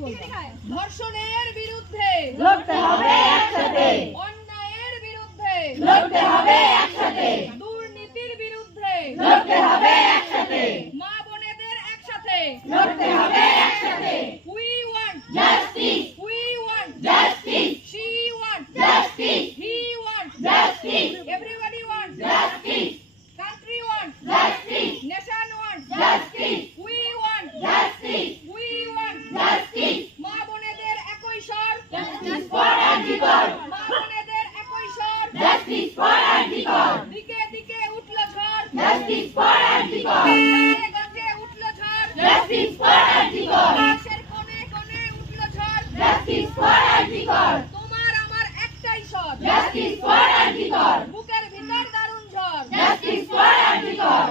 ধর্ষণের বিরুদ্ধে লড়তে হবে একসাথে, অন্যায়ের বিরুদ্ধে লড়তে হবে একসাথে, দুর্নীতির বিরুদ্ধে লড়তে হবে একসাথে, মা বোনেদের একসাথে লড়তে হবে একসাথে। We want Justice, we want justice, she want justice, he want justice, everybody want justice, country want justice, nation want justice, we want justice, we want justice, মা বোনেদের একই স্বর justice for Antigor, মা বোনেদের একই স্বর justice for Antigor, দিকে দিকে উঠলো ঝড় justice for Antigor, গঞ্জে গঞ্জে উঠলো ঝড় justice for Antigor, দেশের কোণে কোণে উঠলো ঝড় justice for Antigor, তোমার আমার একটাই স্বর justice for Antigor, বুকের ভিতর দারুণ ঝড় justice for Antigor,